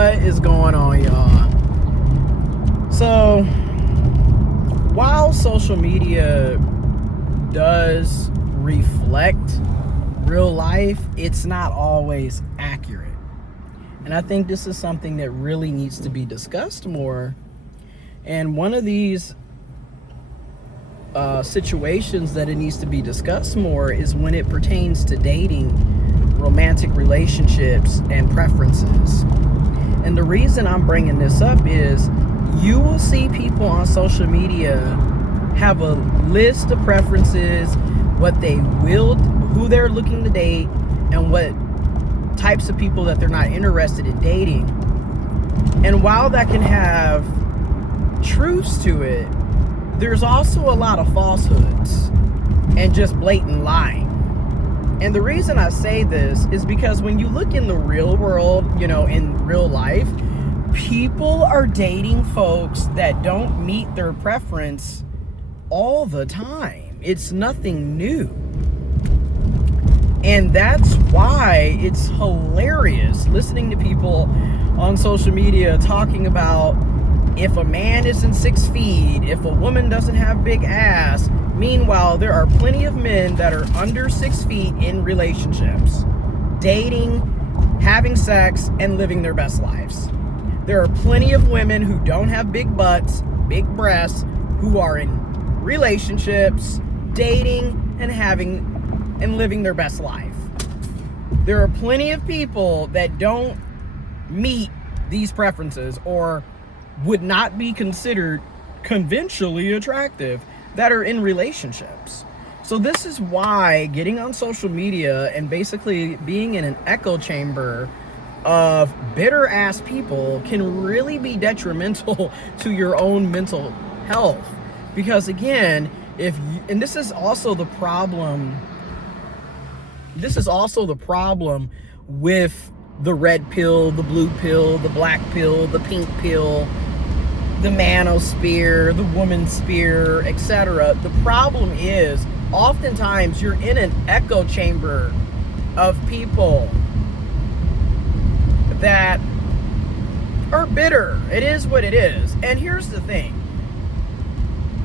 What is going on, y'all? So, while social media does reflect real life, it's not always accurate. And I think this is something that really needs to be discussed more. And one of these situations that it needs to be discussed more is when it pertains to dating, romantic relationships, and preferences. And the reason I'm bringing this up is you will see people on social media have a list of preferences, what they will, who they're looking to date, and what types of people that they're not interested in dating. And while that can have truths to it, there's also a lot of falsehoods and just blatant lying. And the reason I say this is because when you look in the real world, in real life, people are dating folks that don't meet their preference all the time. It's nothing new. And that's why it's hilarious listening to people on social media talking about if a man isn't 6 feet, if a woman doesn't have big ass. Meanwhile, there are plenty of men that are under 6 feet in relationships, dating, having sex, and living their best lives. There are plenty of women who don't have big butts, big breasts, who are in relationships, dating, and living their best life. There are plenty of people that don't meet these preferences or would not be considered conventionally attractive that are in relationships. So this is why getting on social media and basically being in an echo chamber of bitter ass people can really be detrimental to your own mental health. Because again, and this is also the problem with the red pill, the blue pill, the black pill, the pink pill, the manosphere, the womansphere, etc. The problem is oftentimes you're in an echo chamber of people that are bitter. It is what it is. And here's the thing.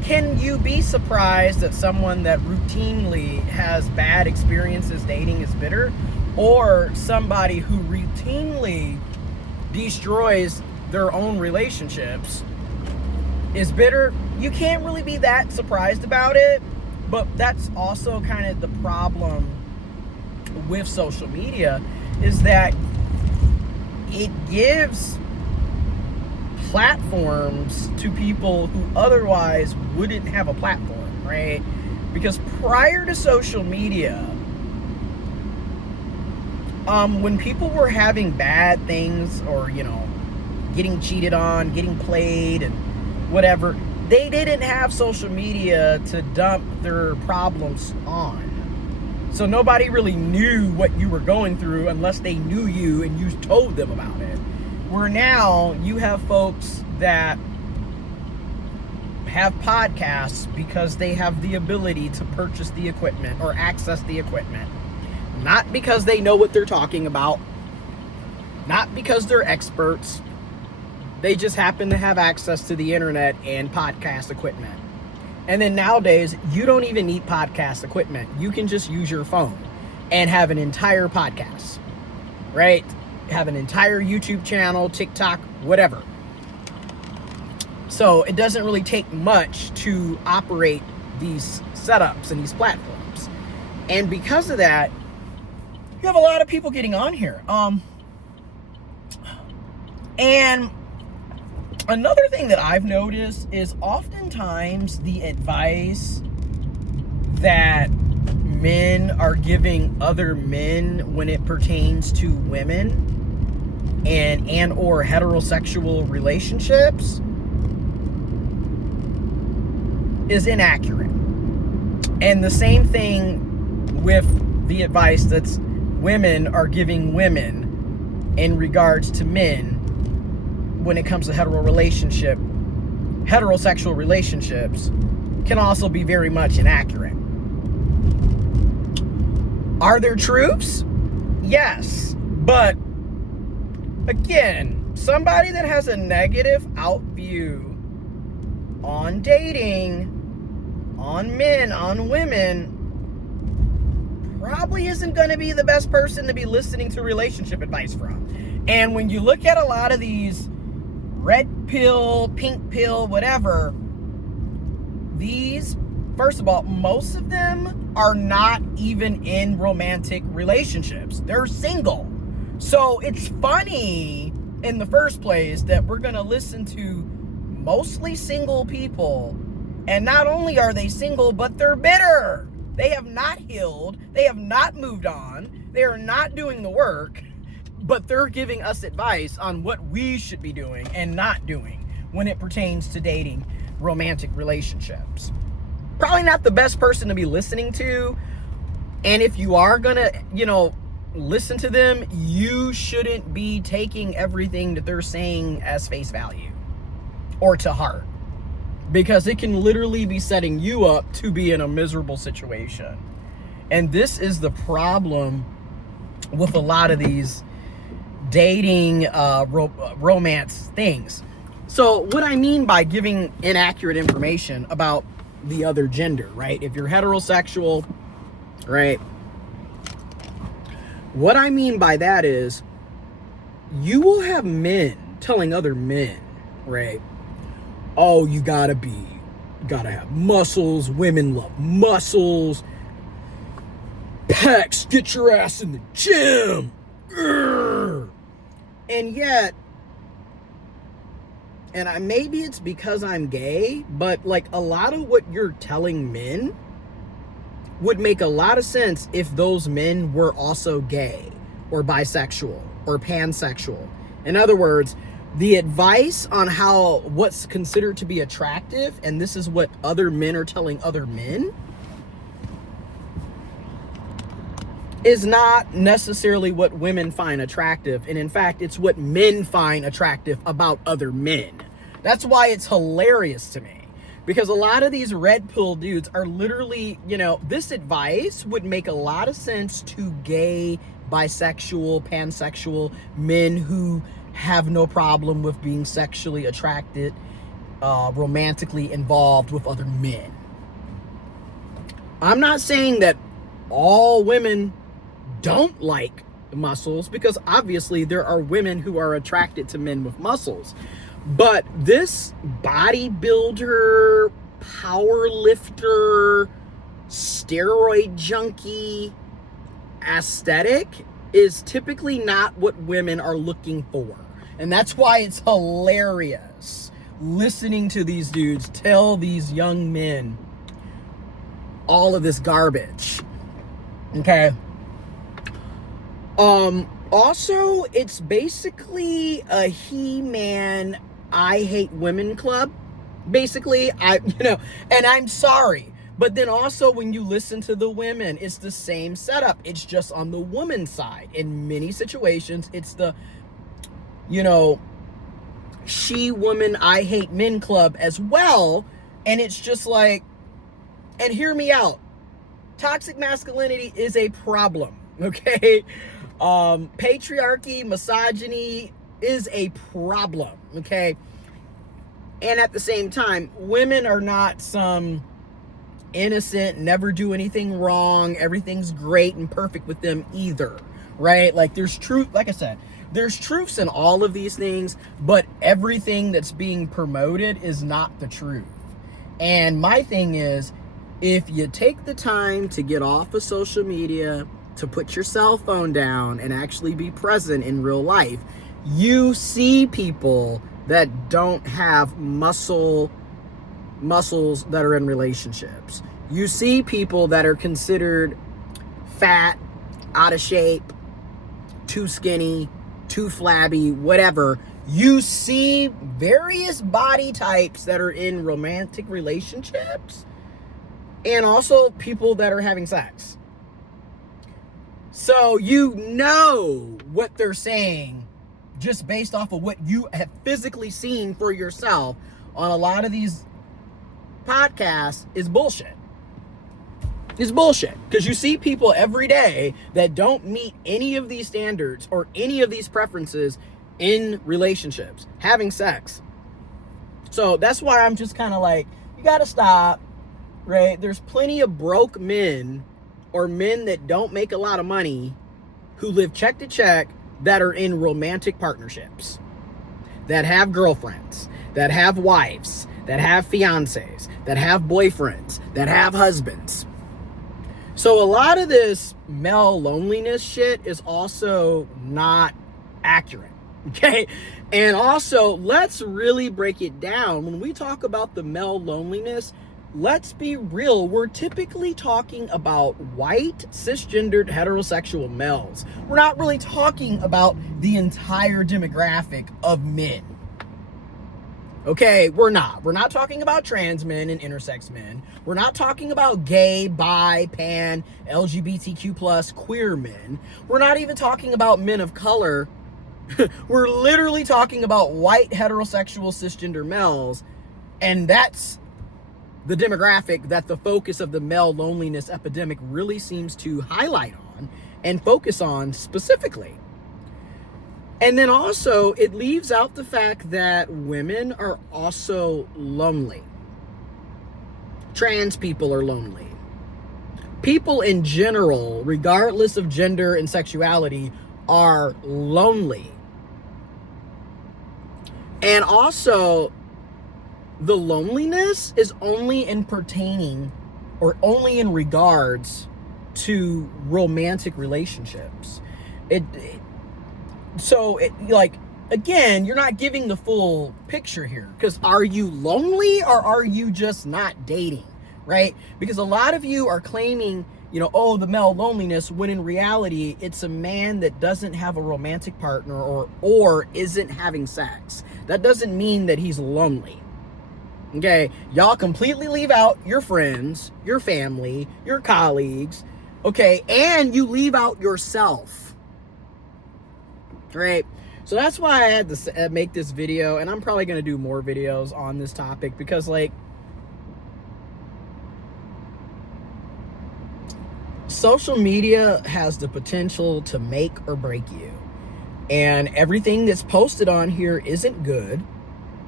Can you be surprised that someone that routinely has bad experiences dating is bitter? Or somebody who routinely destroys their own relationships is bitter? You can't really be that surprised about it. But that's also kind of the problem with social media, is that it gives platforms to people who otherwise wouldn't have a platform, right? Because prior to social media, when people were having bad things or, getting cheated on, getting played and whatever, they didn't have social media to dump their problems on. So nobody really knew what you were going through unless they knew you and you told them about it. Where now you have folks that have podcasts because they have the ability to purchase the equipment or access the equipment. Not because they know what they're talking about, not because they're experts. They just happen to have access to the internet and podcast equipment. And then nowadays, you don't even need podcast equipment. You can just use your phone and have an entire podcast, right? Have an entire YouTube channel, TikTok, whatever. So it doesn't really take much to operate these setups and these platforms. And because of that, you have a lot of people getting on here. And another thing that I've noticed is oftentimes the advice that men are giving other men when it pertains to women and or heterosexual relationships is inaccurate. And the same thing with the advice that's women are giving women in regards to men when it comes to heterosexual relationships can also be very much inaccurate. Are there truths? Yes. But again, somebody that has a negative out view on dating, on men, on women, probably isn't going to be the best person to be listening to relationship advice from. And when you look at a lot of these red pill, pink pill, whatever, these, first of all, most of them are not even in romantic relationships. They're single. So it's funny in the first place that we're going to listen to mostly single people. And not only are they single, but they're bitter. They have not healed. They have not moved on. They are not doing the work, but they're giving us advice on what we should be doing and not doing when it pertains to dating romantic relationships. Probably not the best person to be listening to. And if you are gonna, listen to them, you shouldn't be taking everything that they're saying as face value or to heart, because it can literally be setting you up to be in a miserable situation. And this is the problem with a lot of these dating romance things. So what I mean by giving inaccurate information about the other gender, right? If you're heterosexual, right? What I mean by that is you will have men telling other men, right? Oh, you gotta have muscles. Women love muscles. Pecs, get your ass in the gym. Urgh. And yet, maybe it's because I'm gay, but like a lot of what you're telling men would make a lot of sense if those men were also gay or bisexual or pansexual. In other words, the advice on what's considered to be attractive, and this is what other men are telling other men, is not necessarily what women find attractive. And in fact, it's what men find attractive about other men. That's why it's hilarious to me. Because a lot of these red pill dudes are literally, this advice would make a lot of sense to gay, bisexual, pansexual men who have no problem with being sexually attracted, romantically involved with other men. I'm not saying that all women don't like muscles, because obviously there are women who are attracted to men with muscles. But this bodybuilder, power lifter, steroid junkie aesthetic is typically not what women are looking for. And that's why it's hilarious listening to these dudes tell these young men all of this garbage. Okay. Also, it's basically a He-Man I hate women club. Basically, and I'm sorry, but then also when you listen to the women, it's the same setup. It's just on the woman's side. In many situations, it's the, she woman I hate men club as well. And it's just like, and hear me out, toxic masculinity is a problem, okay? Patriarchy, misogyny is a problem, okay? And at the same time, women are not some innocent, never do anything wrong, everything's great and perfect with them either, right? Like there's truth, like I said, there's truths in all of these things, but everything that's being promoted is not the truth. And my thing is, if you take the time to get off of social media, to put your cell phone down and actually be present in real life, you see people that don't have muscles that are in relationships. You see people that are considered fat, out of shape, too skinny, too flabby, whatever. You see various body types that are in romantic relationships, and also people that are having sex. So you know what they're saying just based off of what you have physically seen for yourself on a lot of these podcasts is bullshit. It's bullshit. Because you see people every day that don't meet any of these standards or any of these preferences in relationships, having sex. So that's why I'm just kind of like, you got to stop, right? There's plenty of broke men or men that don't make a lot of money who live check to check that are in romantic partnerships, that have girlfriends, that have wives, that have fiancés, that have boyfriends, that have husbands. So a lot of this male loneliness shit is also not accurate, okay? And also, let's really break it down. When we talk about the male loneliness, let's be real. We're typically talking about white, cisgendered, heterosexual males. We're not really talking about the entire demographic of men. Okay, we're not. We're not talking about trans men and intersex men. We're not talking about gay, bi, pan, LGBTQ plus, queer men. We're not even talking about men of color. We're literally talking about white, heterosexual, cisgender males. And that's the demographic that the focus of the male loneliness epidemic really seems to highlight on and focus on specifically. And then also, it leaves out the fact that women are also lonely. Trans people are lonely. People in general, regardless of gender and sexuality, are lonely. And also, the loneliness is only in pertaining or only in regards to romantic relationships. So, again, you're not giving the full picture here. Because are you lonely or are you just not dating, right? Because a lot of you are claiming, oh, the male loneliness, when in reality, it's a man that doesn't have a romantic partner or isn't having sex. That doesn't mean that he's lonely. Okay? Y'all completely leave out your friends, your family, your colleagues, okay? And you leave out yourself. Right? So that's why I had to make this video, and I'm probably going to do more videos on this topic because, social media has the potential to make or break you. And everything that's posted on here isn't good,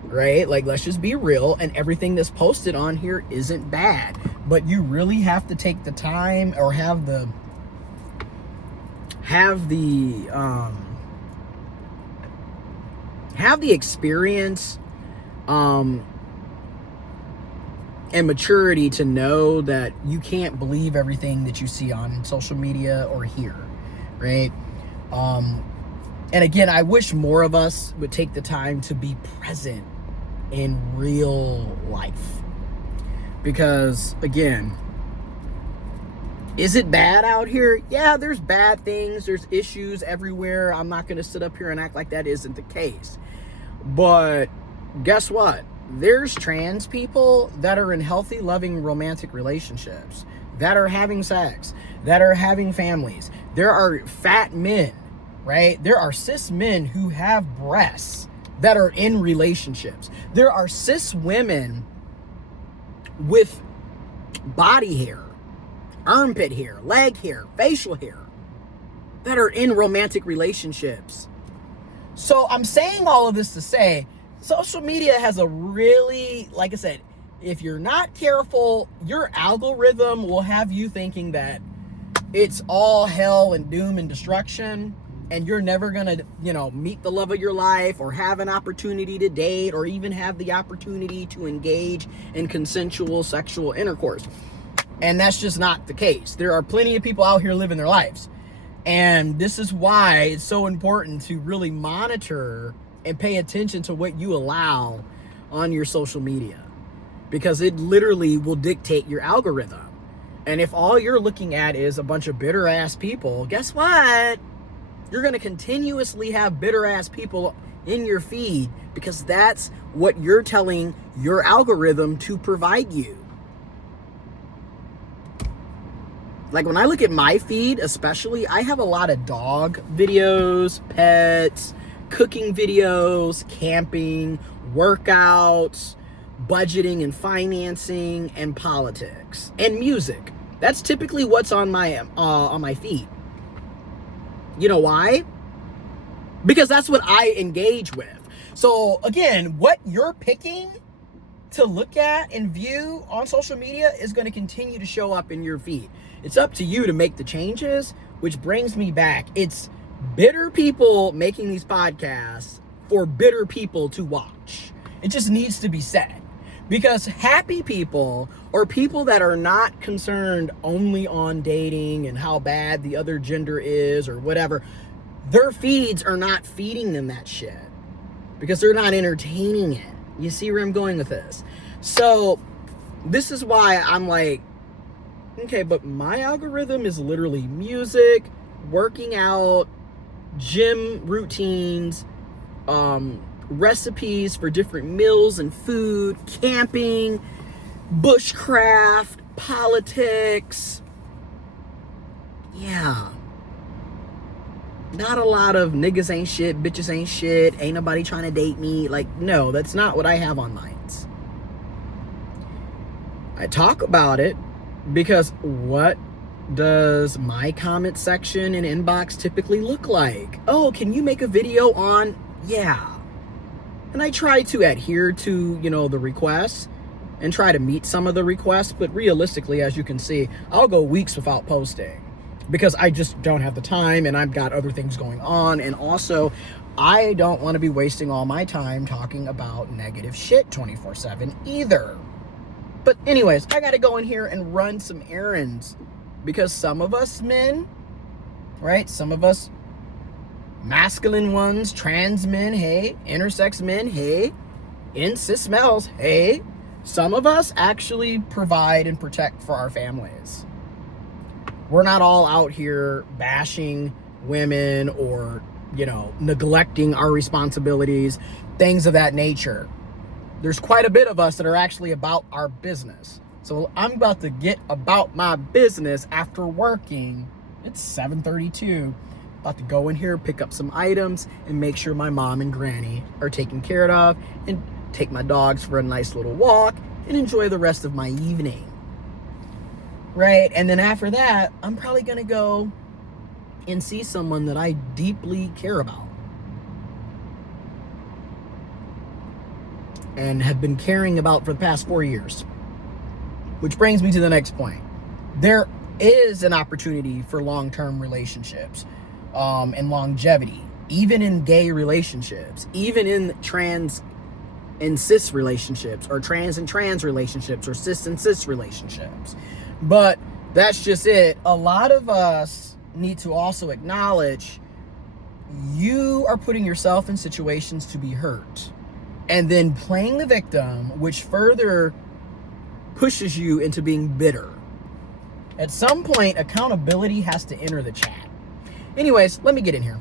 right? Let's just be real. And everything that's posted on here isn't bad. But you really have to take the time or have the experience and maturity to know that you can't believe everything that you see on social media or hear, right? And again, I wish more of us would take the time to be present in real life. Because, again, is it bad out here? Yeah, there's bad things. There's issues everywhere. I'm not going to sit up here and act like that isn't the case. But guess what? There's trans people that are in healthy, loving, romantic relationships, that are having sex, that are having families. There are fat men, right? There are cis men who have breasts that are in relationships. There are cis women with body hair, armpit hair, leg hair, facial hair that are in romantic relationships. So I'm saying all of this to say, social media has a really, like I said, if you're not careful, your algorithm will have you thinking that it's all hell and doom and destruction, and you're never gonna, meet the love of your life or have an opportunity to date or even have the opportunity to engage in consensual sexual intercourse. And that's just not the case. There are plenty of people out here living their lives. And this is why it's so important to really monitor and pay attention to what you allow on your social media, because it literally will dictate your algorithm. And if all you're looking at is a bunch of bitter ass people, guess what? You're going to continuously have bitter ass people in your feed, because that's what you're telling your algorithm to provide you. When I look at my feed, especially, I have a lot of dog videos, pets, cooking videos, camping, workouts, budgeting and financing, and politics, and music. That's typically what's on my feed. You know why? because that's what I engage with. So again, what you're picking to look at and view on social media is going to continue to show up in your feed. It's up to you to make the changes, which brings me back. It's bitter people making these podcasts for bitter people to watch. It just needs to be said. Because happy people, or people that are not concerned only on dating and how bad the other gender is or whatever, their feeds are not feeding them that shit because they're not entertaining it. You see where I'm going with this? So this is why I'm like, okay, but my algorithm is literally music, working out, gym routines, recipes for different meals and food, camping, bushcraft, politics. Yeah. Not a lot of niggas ain't shit, bitches ain't shit, ain't nobody trying to date me. Like, no, that's not what I have on mine. I talk about it because what does my comment section and inbox typically look like? Oh, can you make a video on? Yeah. And I try to adhere to, the requests and try to meet some of the requests. But realistically, as you can see, I'll go weeks without posting because I just don't have the time and I've got other things going on. And also, I don't want to be wasting all my time talking about negative shit 24/7 either. But anyways, I got to go in here and run some errands because some of us men, right? Some of us masculine ones, trans men, hey, intersex men, hey, cis males, hey. Some of us actually provide and protect for our families. We're not all out here bashing women or, neglecting our responsibilities, things of that nature. There's quite a bit of us that are actually about our business. So I'm about to get about my business after working. It's 7:32. About to go in here, pick up some items, and make sure my mom and granny are taken care of, and take my dogs for a nice little walk, and enjoy the rest of my evening. Right? And then after that, I'm probably going to go and see someone that I deeply care about and have been caring about for the past 4 years. Which brings me to the next point. There is an opportunity for long-term relationships and longevity, even in gay relationships, even in trans and cis relationships, or trans and trans relationships, or cis and cis relationships. But that's just it. A lot of us need to also acknowledge you are putting yourself in situations to be hurt and then playing the victim, which further pushes you into being bitter. At some point, accountability has to enter the chat. Anyways, let me get in here.